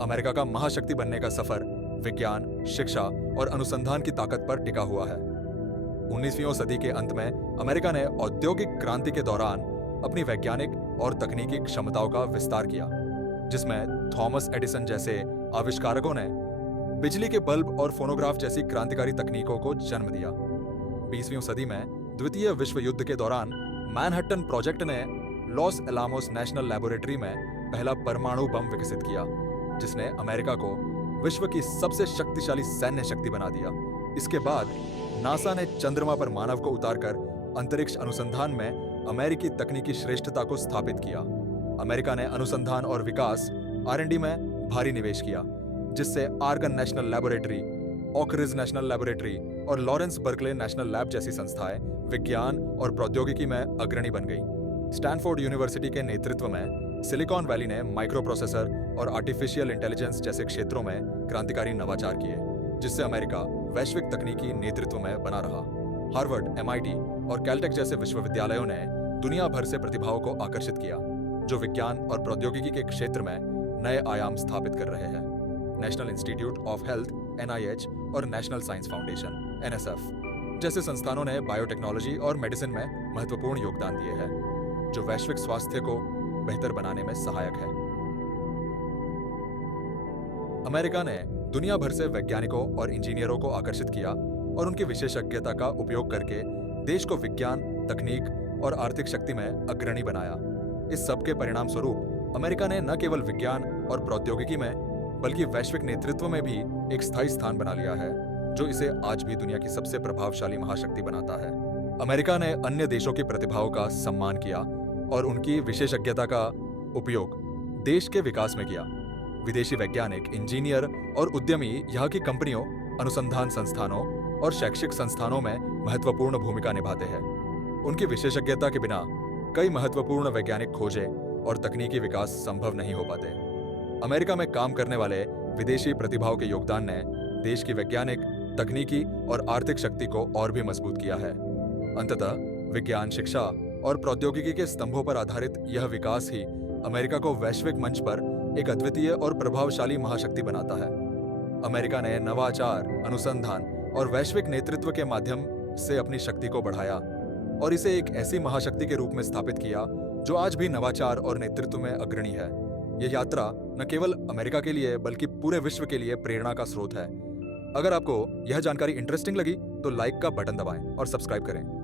America का महाशक्ति बनने का सफर विज्ञान, शिक्षा और अनुसंधान की ताकत पर टिका हुआ है। 19वीं सदी के अंत में अमेरिका ने औद्योगिक क्रांति के दौरान अपनी वैज्ञानिक और तकनीकी क्षमताओं का विस्तार किया, जिसमें थॉमस एडिसन जैसे आविष्कारकों ने बिजली के बल्ब और फोनोग्राफ जैसी क्रांतिकारी तकनीकों को जन्म दिया। 20वीं सदी में द्वितीय विश्व युद्ध के दौरान मैनहट्टन प्रोजेक्ट ने लॉस एलामोस नेशनल लैबोरेटरी में पहला परमाणु बम विकसित किया, जिसने अमेरिका को विश्व की सबसे शक्तिशाली सैन्य शक्ति बना दिया। इसके बाद नासा ने चंद्रमा पर मानव को उतारकर अंतरिक्ष अनुसंधान में अमेरिकी तकनीकी श्रेष्ठता को स्थापित किया। अमेरिका ने अनुसंधान और विकास R&D में भारी निवेश किया, जिससे Argonne National Laboratory, Oak Ridge National Laboratory और लॉरेंस बर्कले नेशनल लैब जैसी संस्थाएं विज्ञान और प्रौद्योगिकी में अग्रणी बन गईं। स्टैनफोर्ड यूनिवर्सिटी के नेतृत्व में सिलिकॉन वैली ने माइक्रो प्रोसेसर और आर्टिफिशियल इंटेलिजेंस जैसे क्षेत्रों में क्रांतिकारी नवाचार किए, जिससे अमेरिका वैश्विक तकनीकी नेतृत्व में बना रहा। हार्वर्ड, MIT और कैलटेक जैसे विश्वविद्यालयों ने दुनिया भर से प्रतिभाओं को आकर्षित किया, जो विज्ञान और प्रौद्योगिकी के क्षेत्र में नए आयाम स्थापित कर रहे हैं। National institute of health NIH और नेशनल साइंस फाउंडेशन NSF जैसे संस्थानों ने बायोटेक्नोलॉजी और मेडिसिन में महत्वपूर्ण योगदान दिए हैं, जो वैश्विक स्वास्थ्य को बेहतर बनाने में सहायक है। अमेरिका ने दुनिया भर से वैज्ञानिकों और इंजीनियरों को आकर्षित किया और उनकी विशेषज्ञता का उपयोग करके देश को विज्ञान, तकनीक और आर्थिक शक्ति में अग्रणी बनाया। इस सब के परिणाम स्वरूप अमेरिका ने न केवल विज्ञान और प्रौद्योगिकी में बल्कि वैश्विक नेतृत्व में भी एक स्थायी स्थान बना लिया है, जो इसे आज भी दुनिया की सबसे प्रभावशाली महाशक्ति बनाता है। अमेरिका ने अन्य देशों की प्रतिभाओं का सम्मान किया और उनकी विशेषज्ञता का उपयोग देश के विकास में किया। विदेशी वैज्ञानिक, इंजीनियर और उद्यमी यहाँ की कंपनियों, अनुसंधान संस्थानों और शैक्षिक संस्थानों में महत्वपूर्ण भूमिका निभाते हैं। उनकी विशेषज्ञता के बिना कई महत्वपूर्ण वैज्ञानिक खोजें और तकनीकी विकास संभव नहीं हो पाते। अमेरिका में काम करने वाले विदेशी प्रतिभाओं के योगदान ने देश की वैज्ञानिक, तकनीकी और आर्थिक शक्ति को और भी मजबूत किया है। अंततः विज्ञान, शिक्षा और प्रौद्योगिकी के स्तंभों पर आधारित यह विकास ही अमेरिका को वैश्विक मंच पर एक अद्वितीय और प्रभावशाली महाशक्ति बनाता है। अमेरिका ने नवाचार, अनुसंधान और वैश्विक नेतृत्व के माध्यम से अपनी शक्ति को बढ़ाया और इसे एक ऐसी महाशक्ति के रूप में स्थापित किया जो आज भी नवाचार और नेतृत्व में अग्रणी है। यह यात्रा न केवल अमेरिका के लिए बल्कि पूरे विश्व के लिए प्रेरणा का स्रोत है। अगर आपको यह जानकारी इंटरेस्टिंग लगी तो लाइक का बटन दबाएं और सब्सक्राइब करें।